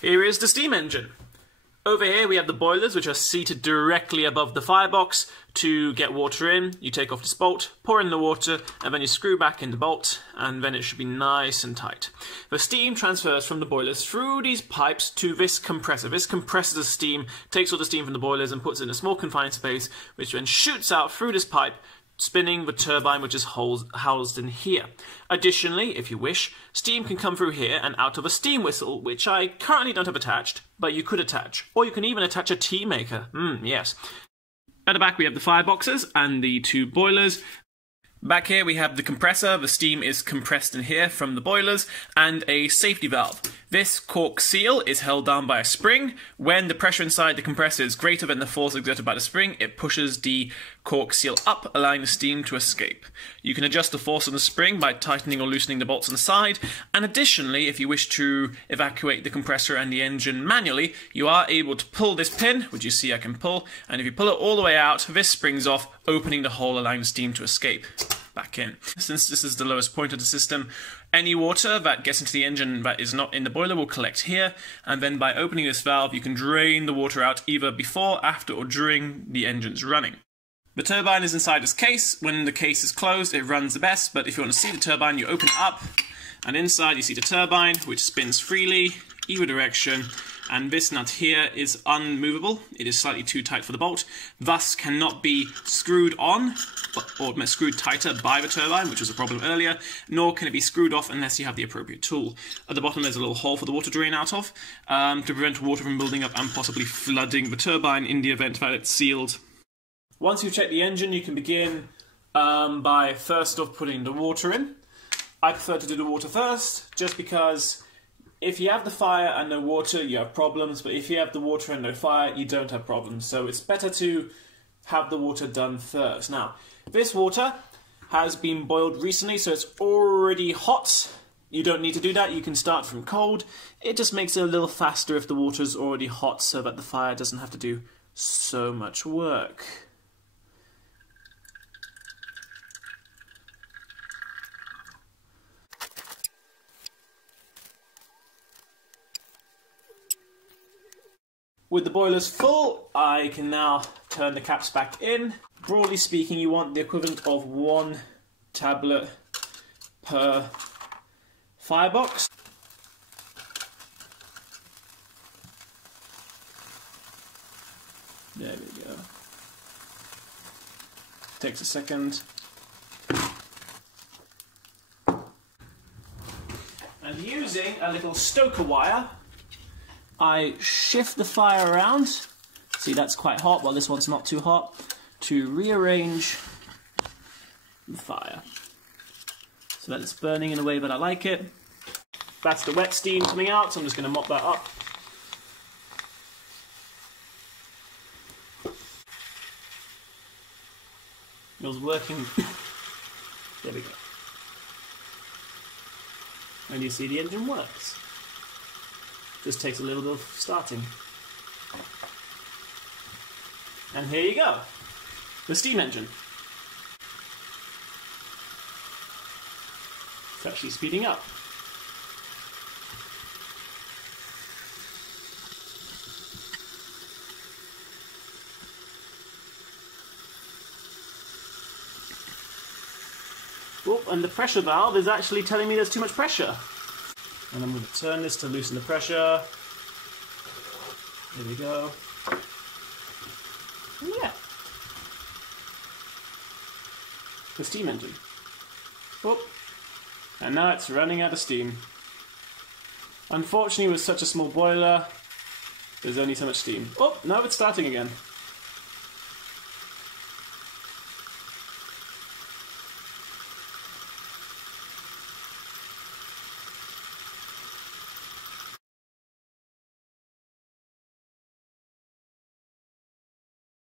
Here is the steam engine. Over here we have the boilers, which are seated directly above the firebox. To get water in, you take off this bolt, pour in the water, and then you screw back in the bolt, and then it should be nice and tight. The steam transfers from the boilers through these pipes to this compressor. This compresses the steam, takes all the steam from the boilers and puts it in a small confined space, which then shoots out through this pipe, spinning the turbine which is housed in here. Additionally, if you wish, steam can come through here and out of a steam whistle, which I currently don't have attached, but you could attach. Or you can even attach a tea maker. Yes. At the back we have the fireboxes and the two boilers. Back here we have the compressor, the steam is compressed in here from the boilers, and a safety valve. This cork seal is held down by a spring. When the pressure inside the compressor is greater than the force exerted by the spring, it pushes the cork seal up, allowing the steam to escape. You can adjust the force on the spring by tightening or loosening the bolts on the side, and additionally, if you wish to evacuate the compressor and the engine manually, you are able to pull this pin, which you see I can pull, and if you pull it all the way out, this springs off, opening the hole, allowing the steam to escape back in. Since this is the lowest point of the system, any water that gets into the engine that is not in the boiler will collect here, and then by opening this valve you can drain the water out either before, after, or during the engine's running. The turbine is inside this case. When the case is closed, it runs the best, but if you want to see the turbine, you open it up, and inside you see the turbine, which spins freely, either direction, and this nut here is unmovable. It is slightly too tight for the bolt, thus cannot be screwed on, or screwed tighter by the turbine, which was a problem earlier, nor can it be screwed off unless you have the appropriate tool. At the bottom there's a little hole for the water to drain out of, to prevent water from building up and possibly flooding the turbine in the event that it's sealed. Once you've checked the engine, you can begin by first off putting the water in. I prefer to do the water first, just because if you have the fire and no water, you have problems, but if you have the water and no fire, you don't have problems. So it's better to have the water done first. Now, this water has been boiled recently, so it's already hot. You don't need to do that, you can start from cold. It just makes it a little faster if the water's already hot, so that the fire doesn't have to do so much work. With the boilers full, I can now turn the caps back in. Broadly speaking, you want the equivalent of 1 tablet per firebox. There we go. Takes a second. And using a little stoker wire, I shift the fire around, see that's quite hot, while this one's not too hot, to rearrange the fire so that it's burning in a way that I like it. That's the wet steam coming out, so I'm just going to mop that up. It was working. There we go. And you see the engine works. Just takes a little bit of starting. And here you go, the steam engine. It's actually speeding up. Oh, and the pressure valve is actually telling me there's too much pressure. And I'm going to turn this to loosen the pressure. There we go. And yeah. The steam engine. Oh. And now it's running out of steam. Unfortunately, with such a small boiler, there's only so much steam. Oh, now it's starting again.